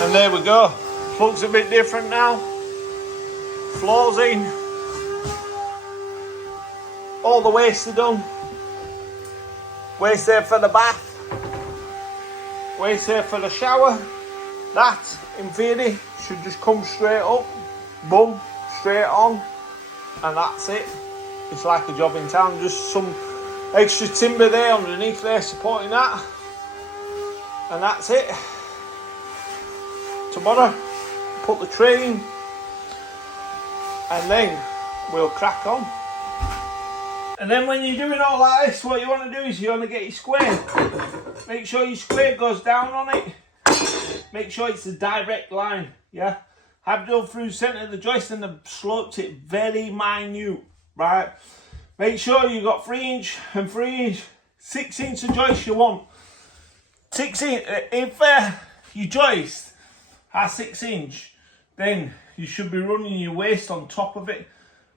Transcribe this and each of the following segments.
And there we go. Looks a bit different now. Floors in. All the wastes are done. Waste there for the bath. Waste there for the shower. That, in theory, should just come straight up. Boom, straight on. And that's it. It's like a job in town. Just some extra timber there underneath there supporting that. And that's it. Tomorrow, put the tray in. And then we'll crack on. And then when you're doing all like this, what you want to do is you want to get your square. Make sure your square goes down on it. Make sure it's a direct line, yeah? I've done through the centre of the joist and I've sloped it very minute, right? Make sure you've got 3 inch and 3 inch, 6 inch of joist you want. 6 inch, if your joist has 6 inch, then you should be running your waste on top of it,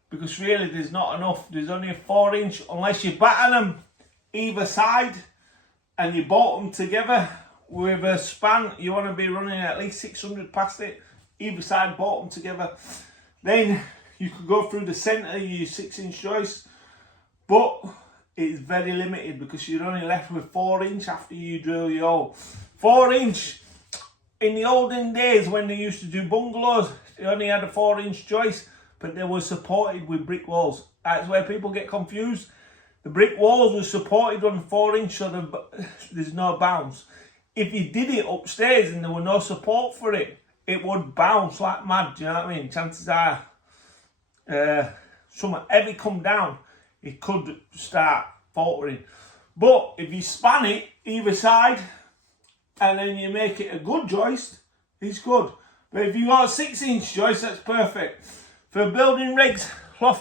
because really there's not enough. There's only a 4 inch, unless you batten them either side and you bolt them together with a span. You want to be running at least 600 past it, either side, bolt them together. Then you could go through the centre of your 6 inch joist, but it's very limited because you're only left with 4 inch after you drill your hole. 4 inch, in the olden days when they used to do bungalows, they only had a 4 inch joist, but they were supported with brick walls. That's where people get confused. The brick walls were supported on 4 inch, so there's no bounce. If you did it upstairs and there were no support for it, it would bounce like mad, do you know what I mean? Chances are, something heavy come down, it could start faltering. But if you span it either side and then you make it a good joist, it's good. But if you got a 6 inch joist, that's perfect. For building rigs, for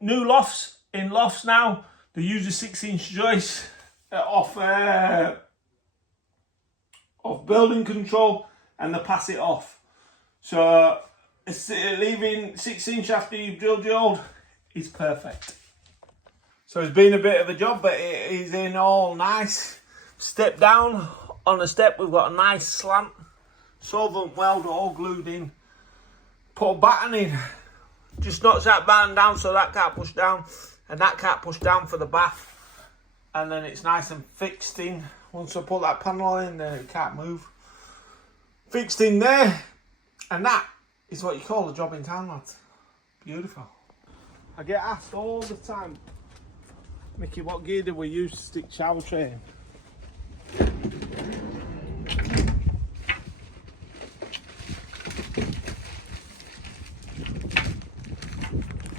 new lofts, in lofts now, they use a 6 inch joist off building control and they pass it off. So leaving 6 inch after you've drilled your hole is perfect. So it's been a bit of a job, but it is in all nice. Step down on the step, we've got a nice slant. Solvent weld all glued in. Put a batten in. Just knocks that batten down so that can't push down. And that can't push down for the bath. And then it's nice and fixed in. Once I put that panel in, then it can't move. Fixed in there. And that is what you call a job in town, lads. Beautiful. I get asked all the time, Mickey, what gear do we use to stick shower tray in?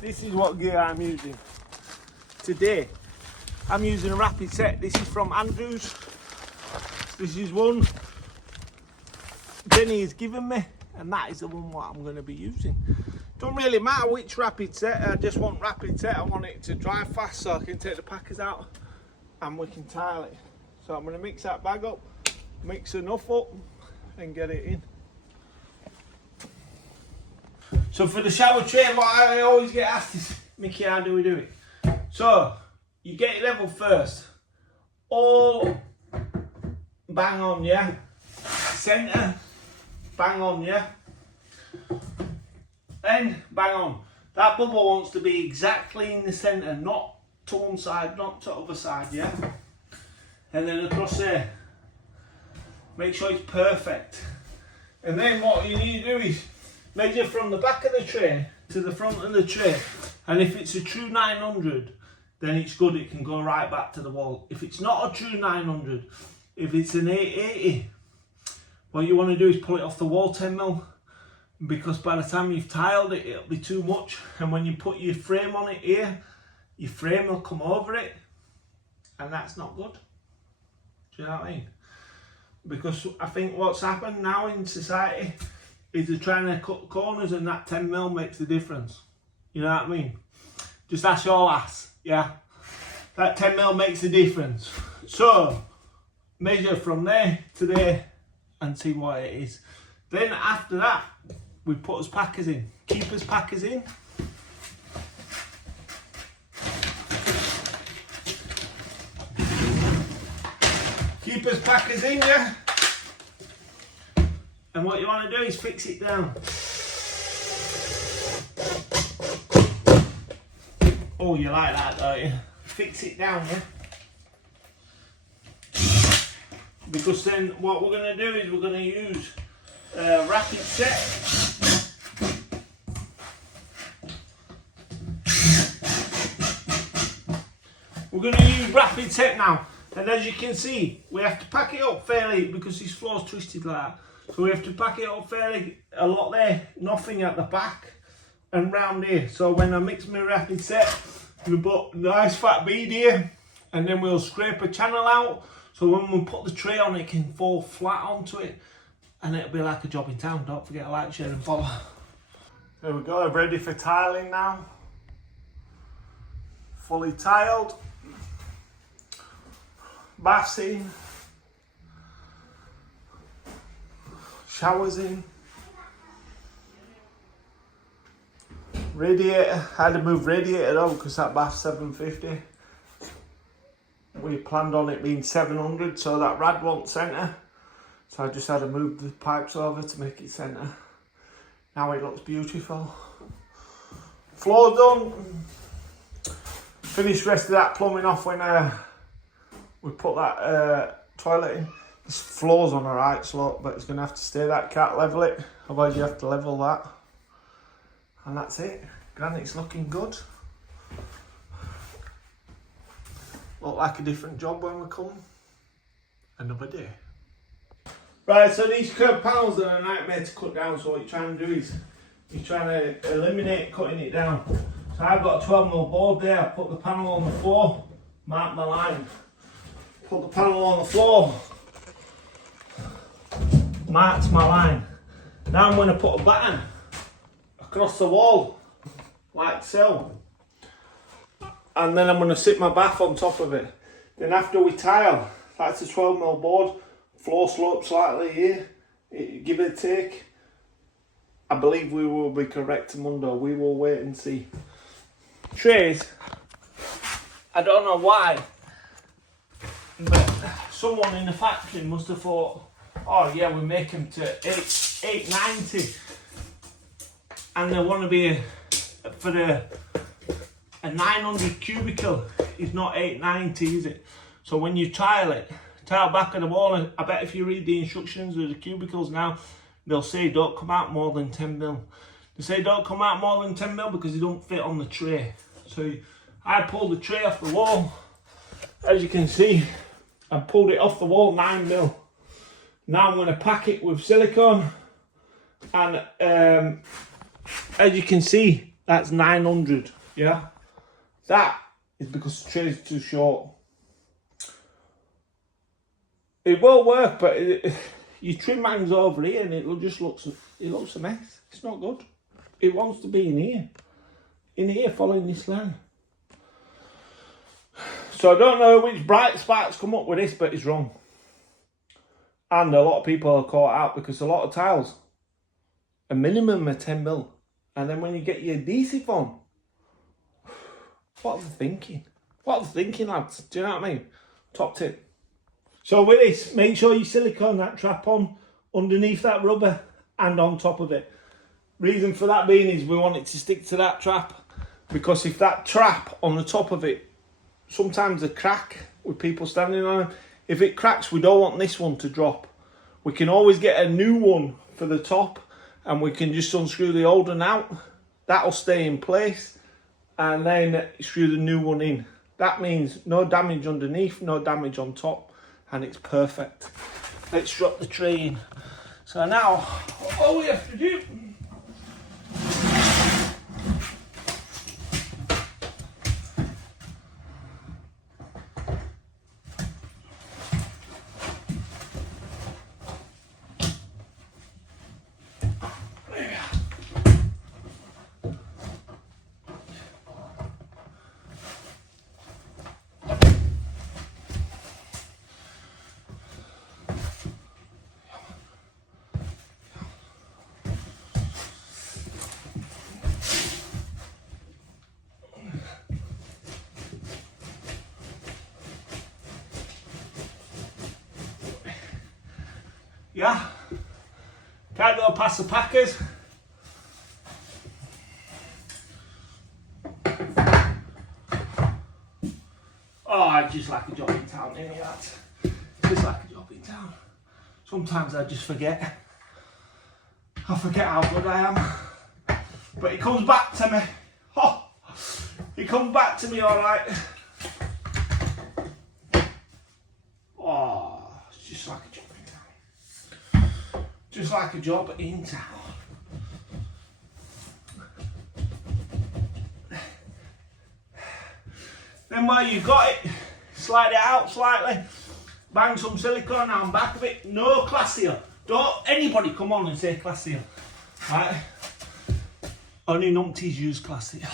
This is what gear I'm using. Today, I'm using a rapid set. This is from Andrews. This is one Benny has given me, and that is the one what I'm going to be using. Don't really matter which rapid set, I just want rapid set. I want it to dry fast so I can take the packers out and we can tile it. So I'm going to mix that bag up, mix enough up and get it in. So for the shower tray, what I always get asked is, Mickey, how do we do it? So you get it level first, all bang on, yeah. Centre, bang on, yeah. Then bang on. That bubble wants to be exactly in the centre, not to one side, not to the other side, yeah. And then across there, make sure it's perfect. And then what you need to do is measure from the back of the tray to the front of the tray, and if it's a true 900, then it's good, it can go right back to the wall. If it's not a true 900, if it's an 880, what you want to do is pull it off the wall 10mm, because by the time you've tiled it, it'll be too much, and when you put your frame on it here, your frame will come over it, and that's not good. Do you know what I mean? Because I think what's happened now in society is they're trying to cut corners, and that 10mm makes the difference. You know what I mean? Just ask your ass, yeah? That 10mm makes the difference. So, measure from there to there and see what it is. Then after that, we put us packers in. Keep us packers in. Keeper's packers in, yeah? And what you want to do is fix it down. Oh, you like that, don't you? Fix it down, yeah? Because then what we're going to do is we're going to use rapid set. We're going to use rapid set now. And as you can see, we have to pack it up fairly because this floor's twisted like that. So we have to pack it up fairly a lot there, nothing at the back and round here. So when I mix my rapid set, we put nice fat bead here and then we'll scrape a channel out. So when we put the tray on, it can fall flat onto it and it'll be like a job in town. Don't forget to like, share and follow. There we go, I'm ready for tiling now. Fully tiled. Baths in. Showers in. Radiator, I had to move radiator though because that bath's 750. We planned on it being 700, so that rad won't centre. So I just had to move the pipes over to make it centre. Now it looks beautiful. Floor done. Finished rest of that plumbing off when we put that toilet in. This floor's on a right slope, but it's going to have to stay that, can't level it. Otherwise you have to level that. And that's it. Granite's looking good. Look like a different job when we come another day. Right, so these curved panels are a nightmare to cut down, so what you're trying to do is you're trying to eliminate cutting it down. So I've got a 12mm board there, I put the panel on the floor, mark my line, put the panel on the floor, marked my line. Now I'm going to put a batten across the wall, like so. And then I'm going to sit my bath on top of it. Then after we tile, that's a 12mm board, floor slope slightly here, give it a take. I believe we will be correct Monday, we will wait and see. Trays, I don't know why, but someone in the factory must have thought, oh yeah, we make them to 890, and they want to be for a 900 cubicle is not 890, is it? So when you tile it, tile back of the wall, and I bet if you read the instructions of the cubicles now, they'll say don't come out more than 10mm. They say don't come out more than 10mm because they don't fit on the tray. So I pulled the tray off the wall. As you can see, I pulled it off the wall 9mm. Now I'm going to pack it with silicone, and as you can see, that's 900. Yeah, that is because the tray is too short. It will work, but your trim hangs over here, and it looks a mess. It's not good. It wants to be in here, following this line. So I don't know which bright sparks come up with this, but it's wrong. And a lot of people are caught out because a lot of tiles, a minimum of 10mm. And then when you get your adhesive on, what are they thinking? What are they thinking, lads? Do you know what I mean? Top tip. So with this, make sure you silicone that trap on underneath that rubber and on top of it. Reason for that being is we want it to stick to that trap, because if that trap on the top of it, sometimes a crack with people standing on it, if it cracks, we don't want this one to drop. We can always get a new one for the top, and we can just unscrew the old one out. That'll stay in place, and then screw the new one in. That means no damage underneath, no damage on top, and it's perfect. Let's drop the tray in. So now, all we have to do Yeah. Can't go past the Packers. Oh, I just like a job in town, ain't that? Just like a job in town. Sometimes I just forget. I forget how good I am. But it comes back to me. Oh, it comes back to me alright. Oh, it's just like a job in town. Just like a job in town. Then while you've got it, slide it out slightly, bang some silicone on the back of it. No classier. Don't anybody come on and say classier. Right? Only numpties use classier.